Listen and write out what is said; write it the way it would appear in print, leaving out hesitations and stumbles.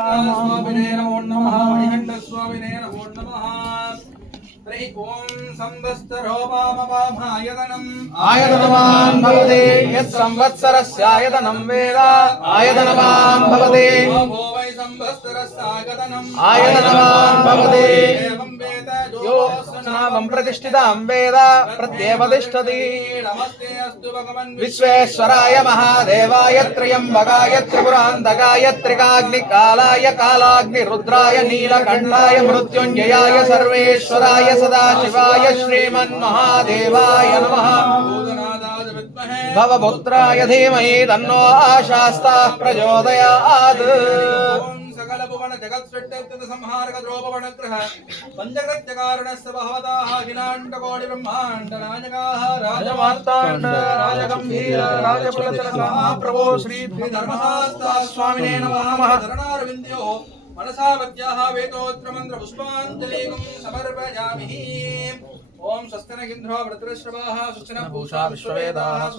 स्वामिने नमो नमः मणिकण्ठ स्वामिने नमो नमः ओम संवत्सरो वामवामायतनम् आयतनवान् भवति यत् संवत्सरस्यायतनं वेद आयतनवान् भवति भो वै संवत्सरस्यागतनम् आयतनवान् भवति एवं वेद यो स्नामं प्रतिष्ठितां वेद प्रत्येव तिष्ठति नमस्ते अस्तु भगवन् विश्वेश्वराय महादेवाय त्र्यम्बकाय त्रिपुरान्तकाय त्रिकाग्निकालाय कालाग्निरुद्राय नीलकण्ठाय मृत्युञ्जयाय सर्वेश्वराय सदाशिवाय श्रीमन्महादेवाय नमः भूतनादाय विद्महे भवपुत्राय धीमहि तन्नो शास्ताः प्रचोदयात् सकल भुवन जगत् सृष्टि संहारक द्रोपवण ग्रह पंचकृत्य कारणस्य भवताः अखिलाण्ड कोटि ब्रह्माण्ड नायकाः राजमार्ताण्ड राजगम्भीर राजकुलतिलक महाप्रभो श्री धर्मशास्त्रा स्वामिने नमः शरणारविन्द्यो मनसा वद्याः वेदोत्र मंत्र पुष्पाञ्जलिं समर्पयामि ओम स्वस्तिन इन्द्रो वृत्रश्रवाः स्वस्तिन पूषा विश्ववेदाः